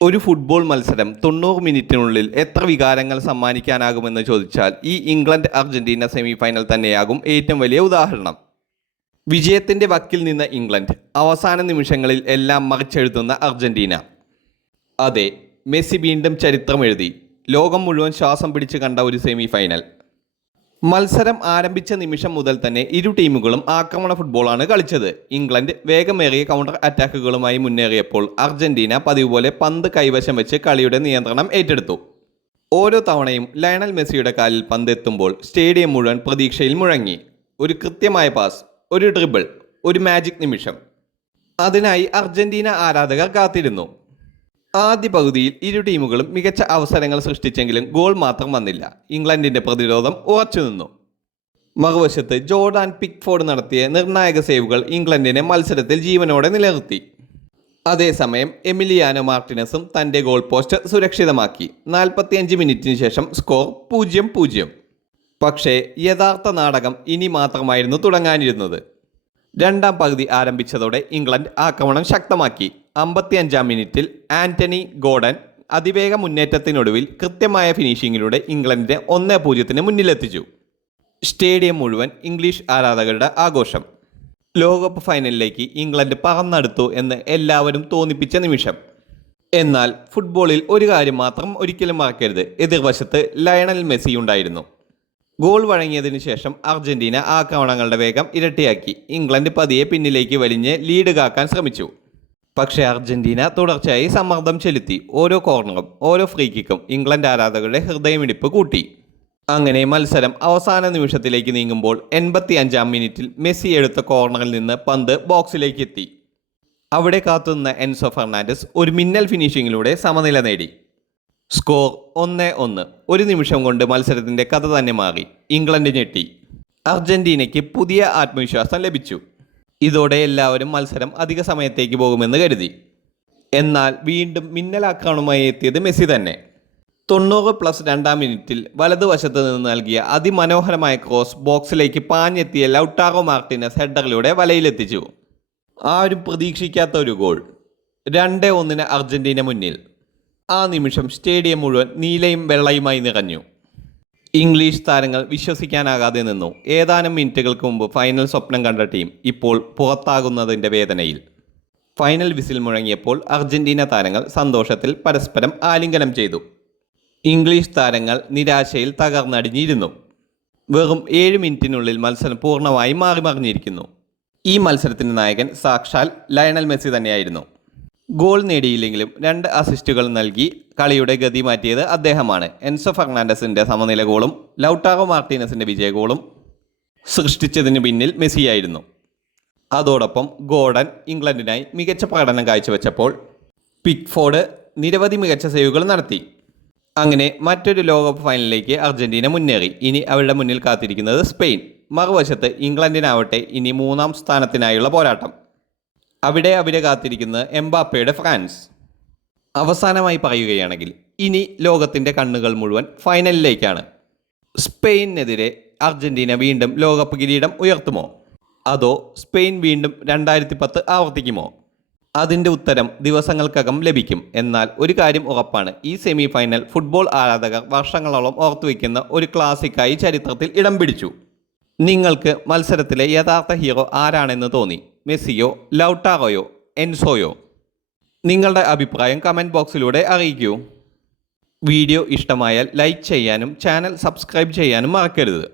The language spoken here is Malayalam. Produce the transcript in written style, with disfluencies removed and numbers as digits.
ഒരു ഫുട്ബോൾ മത്സരം 90 മിനിറ്റിനുള്ളിൽ എത്ര വികാരങ്ങൾ സമ്മാനിക്കാനാകുമെന്ന് ചോദിച്ചാൽ ഈ ഇംഗ്ലണ്ട് അർജന്റീന സെമിഫൈനൽ തന്നെയാകും ഏറ്റവും വലിയ ഉദാഹരണം. വിജയത്തിൻ്റെ വക്കിൽ നിന്ന ഇംഗ്ലണ്ട്, അവസാന നിമിഷങ്ങളിൽ എല്ലാം മറിച്ചെഴുതുന്ന അർജന്റീന. അതെ, മെസ്സി വീണ്ടും ചരിത്രം എഴുതി. ലോകം മുഴുവൻ ശ്വാസം പിടിച്ച് കണ്ട ഒരു സെമിഫൈനൽ. മത്സരം ആരംഭിച്ച നിമിഷം മുതൽ തന്നെ ഇരു ടീമുകളും ആക്രമണ ഫുട്ബോളാണ് കളിച്ചത്. ഇംഗ്ലണ്ട് വേഗമേറിയ കൗണ്ടർ അറ്റാക്കുകളുമായി മുന്നേറിയപ്പോൾ അർജന്റീന പതിവ് പോലെ പന്ത് കൈവശം വെച്ച് കളിയുടെ നിയന്ത്രണം ഏറ്റെടുത്തു. ഓരോ തവണയും ലയണൽ മെസ്സിയുടെ കാലിൽ പന്ത് എത്തുമ്പോൾ സ്റ്റേഡിയം മുഴുവൻ പ്രതീക്ഷയിൽ മുഴങ്ങി. ഒരു കൃത്യമായ പാസ്, ഒരു ഡ്രിബിൾ, ഒരു മാജിക് നിമിഷം. അതിനായി അർജന്റീന ആരാധകർ കാത്തിരുന്നു. ആദ്യ പകുതിയിൽ ഇരു ടീമുകളും മികച്ച അവസരങ്ങൾ സൃഷ്ടിച്ചെങ്കിലും ഗോൾ മാത്രം വന്നില്ല. ഇംഗ്ലണ്ടിൻ്റെ പ്രതിരോധം ഉറച്ചുനിന്നു. മറുവശത്ത് ജോർഡാൻ പിക്ഫോർഡ് നടത്തിയ നിർണായക സേവുകൾ ഇംഗ്ലണ്ടിനെ മത്സരത്തിൽ ജീവനോടെ നിലനിർത്തി. അതേസമയം എമിലിയാനോ മാർട്ടിനസും തൻ്റെ ഗോൾ പോസ്റ്റ് സുരക്ഷിതമാക്കി. 45 മിനിറ്റിന് ശേഷം സ്കോർ 0-0. പക്ഷേ യഥാർത്ഥ നാടകം ഇനി മാത്രമായിരുന്നു തുടങ്ങാനിരുന്നത്. രണ്ടാം പകുതി ആരംഭിച്ചതോടെ ഇംഗ്ലണ്ട് ആക്രമണം ശക്തമാക്കി. 55-ാം മിനിറ്റിൽ ആന്റണി ഗോർഡൻ അതിവേഗ മുന്നേറ്റത്തിനൊടുവിൽ കൃത്യമായ ഫിനിഷിങ്ങിലൂടെ ഇംഗ്ലണ്ടിനെ 1-0 മുന്നിലെത്തിച്ചു. സ്റ്റേഡിയം മുഴുവൻ ഇംഗ്ലീഷ് ആരാധകരുടെ ആഘോഷം. ലോകകപ്പ് ഫൈനലിലേക്ക് ഇംഗ്ലണ്ട് പറന്നെടുത്തു എന്ന് എല്ലാവരും തോന്നിപ്പിച്ച നിമിഷം. എന്നാൽ ഫുട്ബോളിൽ ഒരു കാര്യം മാത്രം ഒരിക്കലും മറക്കരുത്: എതിർവശത്ത് ലയണൽ മെസ്സി ഉണ്ടായിരുന്നു. ഗോൾ വഴങ്ങിയതിനു ശേഷം അർജന്റീന ആക്രമണങ്ങളുടെ വേഗം ഇരട്ടിയാക്കി. ഇംഗ്ലണ്ട് പതിയെ പിന്നിലേക്ക് വലിഞ്ഞ് ലീഡ് കാക്കാൻ ശ്രമിച്ചു. പക്ഷേ അർജന്റീന തുടർച്ചയായി സമ്മർദ്ദം ചെലുത്തി. ഓരോ കോർണറും ഓരോ ഫ്രീ കിക്കും ഇംഗ്ലണ്ട് ആരാധകരുടെ ഹൃദയമിടിപ്പ് കൂട്ടി. അങ്ങനെ മത്സരം അവസാന നിമിഷത്തിലേക്ക് നീങ്ങുമ്പോൾ 85-ാം മിനിറ്റിൽ മെസ്സി എടുത്ത കോർണറിൽ നിന്ന് പന്ത് ബോക്സിലേക്ക് എത്തി. അവിടെ കാത്തുനിന്ന എൻസോ ഫെർണാണ്ടസ് ഒരു മിന്നൽ ഫിനിഷിങ്ങിലൂടെ സമനില നേടി. സ്കോർ 1-1. ഒരു നിമിഷം കൊണ്ട് മത്സരത്തിൻ്റെ കഥ തന്നെ മാറി. ഇംഗ്ലണ്ട് ഞെട്ടി. അർജന്റീനയ്ക്ക് പുതിയ ആത്മവിശ്വാസം ലഭിച്ചു. ഇതോടെ എല്ലാവരും മത്സരം അധിക സമയത്തേക്ക് പോകുമെന്ന് കരുതി. എന്നാൽ വീണ്ടും മിന്നലാക്രമണവുമായി എത്തിയത് മെസ്സി തന്നെ. 90+2-ാം മിനിറ്റിൽ വലതുവശത്ത് നിന്ന് നൽകിയ അതിമനോഹരമായ ക്രോസ് ബോക്സിലേക്ക് പാഞ്ഞെത്തിയ ലൗട്ടാറോ മാർട്ടിനസ് ഹെഡറിലൂടെ വലയിലെത്തിച്ചു. ആരും പ്രതീക്ഷിക്കാത്ത ഒരു ഗോൾ. 2-1 അർജന്റീന മുന്നിൽ. ആ നിമിഷം സ്റ്റേഡിയം മുഴുവൻ നീലയും വെള്ളയുമായി നിറഞ്ഞു. ഇംഗ്ലീഷ് താരങ്ങൾ വിശ്വസിക്കാനാകാതെ നിന്നു. ഏതാനും മിനിറ്റുകൾക്ക് മുമ്പ് ഫൈനൽ സ്വപ്നം കണ്ട ടീം ഇപ്പോൾ പുറത്താകുന്നതിൻ്റെ വേദനയിൽ. ഫൈനൽ വിസിൽ മുഴങ്ങിയപ്പോൾ അർജന്റീന താരങ്ങൾ സന്തോഷത്തിൽ പരസ്പരം ആലിംഗനം ചെയ്തു. ഇംഗ്ലീഷ് താരങ്ങൾ നിരാശയിൽ തകർന്നടിഞ്ഞിരുന്നു. വെറും 7 മിനിറ്റിനുള്ളിൽ മത്സരം പൂർണ്ണമായി മാറിമറിഞ്ഞിരിക്കുന്നു. ഈ മത്സരത്തിൻ്റെ നായകൻ സാക്ഷാൽ ലയണൽ മെസ്സി തന്നെയായിരുന്നു. ഗോൾ നേടിയില്ലെങ്കിലും 2 അസിസ്റ്റുകൾ നൽകി കളിയുടെ ഗതി മാറ്റിയത് അദ്ദേഹമാണ്. എൻസോ ഫെർണാണ്ടസിൻ്റെ സമനില ഗോളും ലൗട്ടാറോ മാർട്ടിനസിൻ്റെ വിജയ ഗോളും സൃഷ്ടിച്ചതിന് പിന്നിൽ മെസ്സിയായിരുന്നു. അതോടൊപ്പം ഗോർഡൻ ഇംഗ്ലണ്ടിനായി മികച്ച പ്രകടനം കാഴ്ചവെച്ചപ്പോൾ പിക്ഫോർഡ് നിരവധി മികച്ച സേവുകൾ നടത്തി. അങ്ങനെ മറ്റൊരു ലോകകപ്പ് ഫൈനലിലേക്ക് അർജന്റീന മുന്നേറി. ഇനി അവരുടെ മുന്നിൽ കാത്തിരിക്കുന്നത് സ്പെയിൻ. മറുവശത്ത് ഇംഗ്ലണ്ടിനാവട്ടെ ഇനി 3-ാം സ്ഥാനത്തിനായുള്ള പോരാട്ടം. അവിടെ കാത്തിരിക്കുന്നത് എംബാപ്പയുടെ ഫ്രാൻസ്. അവസാനമായി പറയുകയാണെങ്കിൽ ഇനി ലോകത്തിൻ്റെ കണ്ണുകൾ മുഴുവൻ ഫൈനലിലേക്കാണ്. സ്പെയിനെതിരെ അർജന്റീന വീണ്ടും ലോകകപ്പ് കിരീടം ഉയർത്തുമോ, അതോ സ്പെയിൻ വീണ്ടും 2010 ആവർത്തിക്കുമോ? അതിൻ്റെ ഉത്തരം ദിവസങ്ങൾക്കകം ലഭിക്കും. എന്നാൽ ഒരു കാര്യം ഉറപ്പാണ്: ഈ സെമി ഫൈനൽ ഫുട്ബോൾ ആരാധകർ വർഷങ്ങളോളം ഓർത്തുവെക്കുന്ന ഒരു ക്ലാസിക്കായി ചരിത്രത്തിൽ ഇടം പിടിച്ചു. നിങ്ങൾക്ക് മത്സരത്തിലെ യഥാർത്ഥ ഹീറോ ആരാണെന്ന് തോന്നി? മെസ്സിയോ, ലൗട്ടാറോയോ, എൻസോയോ? നിങ്ങളുടെ അഭിപ്രായം കമൻറ്റ് ബോക്സിലൂടെ അറിയിക്കൂ. വീഡിയോ ഇഷ്ടമായാൽ ലൈക്ക് ചെയ്യാനും ചാനൽ സബ്സ്ക്രൈബ് ചെയ്യാനും മറക്കരുത്.